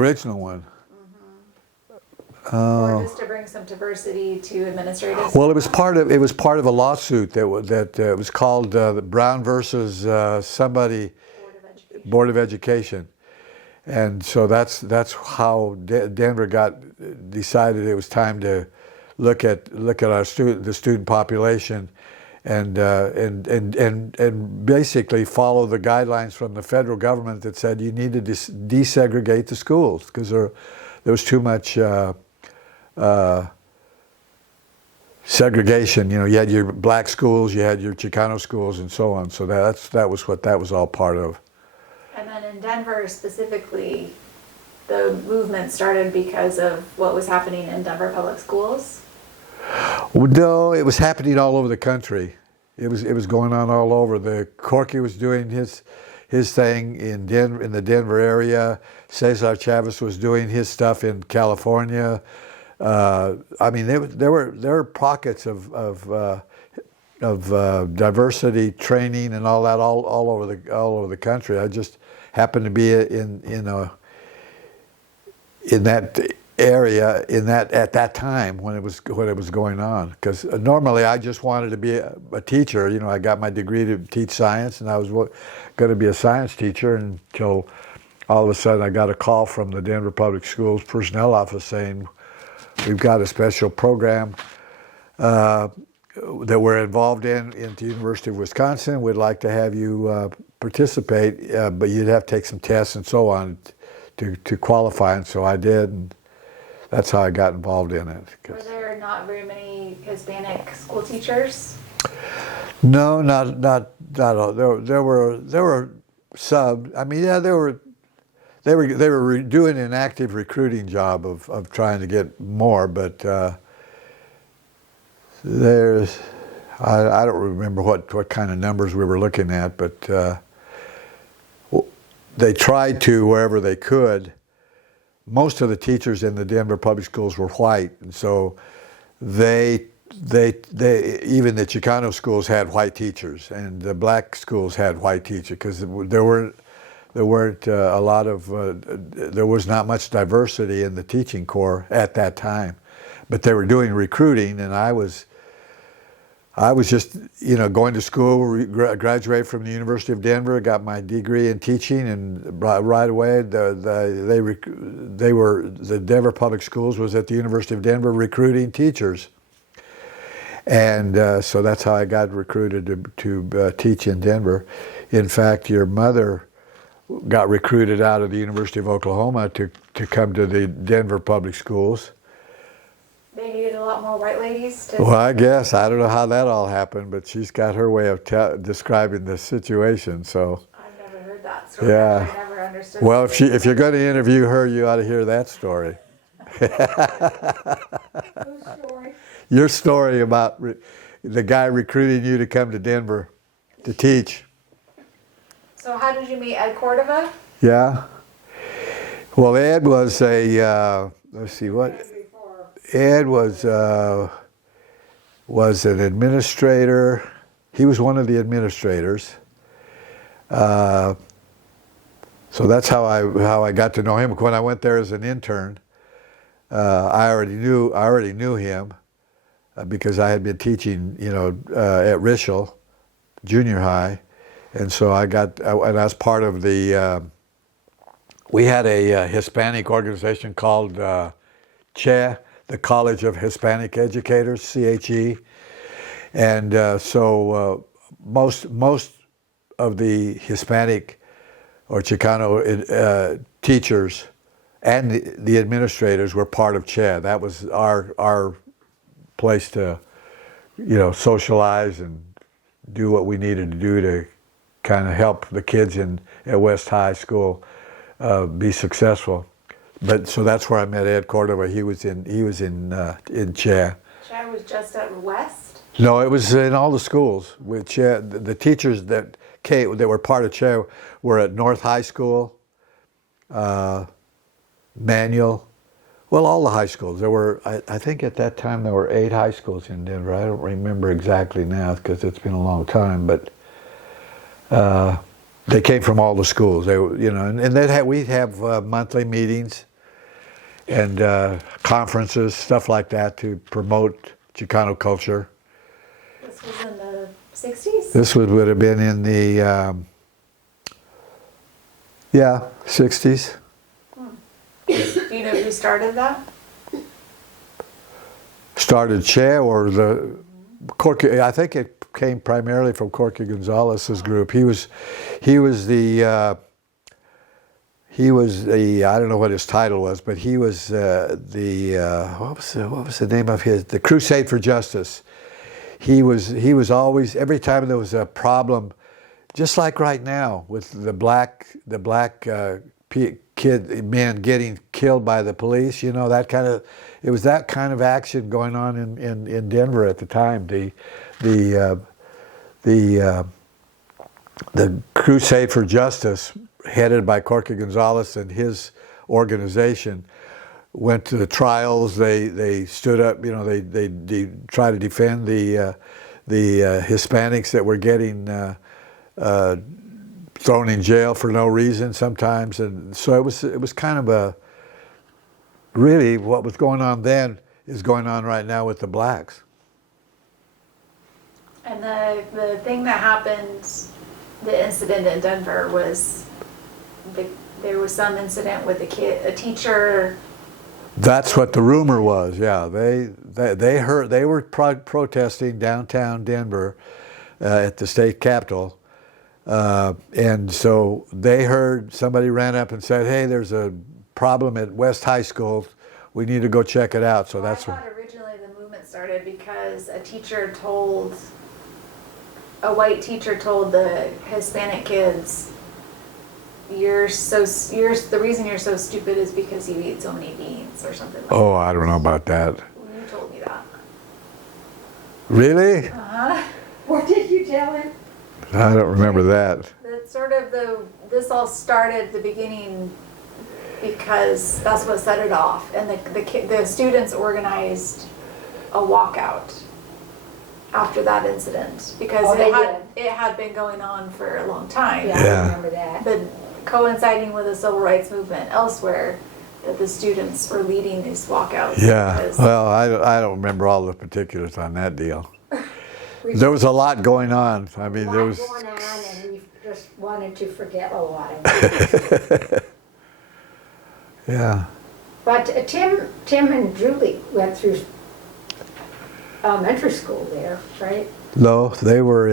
Original one. Or just to bring some diversity to administrative. Well, it was part of a lawsuit that was called the Brown versus somebody Board of Education, and so that's how Denver decided it was time to look at the student population, and basically follow the guidelines from the federal government that said you need to desegregate the schools because there was too much segregation. You had your black schools, you had your Chicano schools, and so on. So that was what that was all part of. And then in Denver specifically, the movement started because of what was happening in Denver public schools? No, it was happening all over the country. It was going on all over. The Corky was doing his thing in the Denver area. Cesar Chavez was doing his stuff in California. I mean, there were pockets of diversity training and all that all over the country. I just happened to be in that area at that time when it was going on. Because normally I just wanted to be a teacher. I got my degree to teach science, and I was going to be a science teacher until all of a sudden I got a call from the Denver Public Schools personnel office saying, we've got a special program that we're involved in the University of Wisconsin. We'd like to have you participate, but you'd have to take some tests and so on to qualify. And so I did, and that's how I got involved in it. Were there not very many Hispanic school teachers? No, not all. There were some. I mean, yeah, they were doing an active recruiting job of trying to get more, but I don't remember what kind of numbers we were looking at, but they tried to wherever they could. Most of the teachers in the Denver public schools were white, and so they even the Chicano schools had white teachers, and the black schools had white teachers because there weren't a lot of there was not much diversity in the teaching corps at that time, but they were doing recruiting, and I was just going to school, graduated from the University of Denver, got my degree in teaching, and right away the Denver Public Schools was at the University of Denver recruiting teachers, and so that's how I got recruited to teach in Denver. In fact, your mother got recruited out of the University of Oklahoma to come to the Denver Public Schools. They needed a lot more white ladies. Well, I guess. I don't know how that all happened, but she's got her way of describing the situation. So I've never heard that story. Yeah. I never understood. Well, if you're going to interview her, you ought to hear that story. Whose story? Your story about the guy recruiting you to come to Denver to teach. So how did you meet Ed Cordova? Yeah. Well, Ed was let's see what. Ed was an administrator. He was one of the administrators. So that's how I got to know him. When I went there as an intern, I already knew him because I had been teaching, at Rishel Junior High, and so and I was part of the. We had a Hispanic organization called CHE. The College of Hispanic Educators, CHE, and so most of the Hispanic or Chicano teachers and the administrators were part of CHE. That was our place to, socialize and do what we needed to do to kind of help the kids at West High School be successful. But so that's where I met Ed Cordova. He was in CHE. CHE was just at West? No, it was in all the schools. With CHE, the teachers that were part of CHE were at North High School, Manual, well, all the high schools. There were, I think at that time there were 8 high schools in Denver. I don't remember exactly now because it's been a long time, but they came from all the schools. They were, and we'd have monthly meetings. conferences, stuff like that to promote Chicano culture. This was in the 60s? This would have been in the, 60s. Do you know who started that? Started Che or the Corky. I think it came primarily from Corky Gonzalez's group. He was the I don't know what his title was, but he was what was the name of his, the Crusade for Justice. He was always, every time there was a problem, just like right now with the black men getting killed by the police, you know, that kind of, it was that kind of action going on in Denver at the time. The Crusade for Justice, headed by Corky Gonzalez and his organization, went to the trials. They stood up, you know, they tried to defend the Hispanics that were getting thrown in jail for no reason sometimes, and so it was kind of a, really what was going on then is going on right now with the blacks. And the thing that happened, the incident in Denver was there was some incident with a teacher. That's what the rumor was. Yeah, they were protesting downtown Denver at the state capitol, and so they heard somebody ran up and said, "Hey, there's a problem at West High School. We need to go check it out." So that's I thought originally the movement started because a white teacher told the Hispanic kids, the reason you're so stupid is because you eat so many beans or something like that. Oh, I don't know about that. You told me that. Really? Uh-huh. What did you tell him? I don't remember that. That's sort of this all started at the beginning because that's what set it off, and the students organized a walkout after that incident because it had been going on for a long time. Yeah, Yeah. I remember that. But coinciding with the civil rights movement elsewhere, that the students were leading these walkouts. Yeah. because- Well, I don't remember all the particulars on that deal. There was a lot going on. I mean, there was. going on, and we just wanted to forget a lot of it. Yeah. But Tim and Julie went through elementary school there, right? No, they were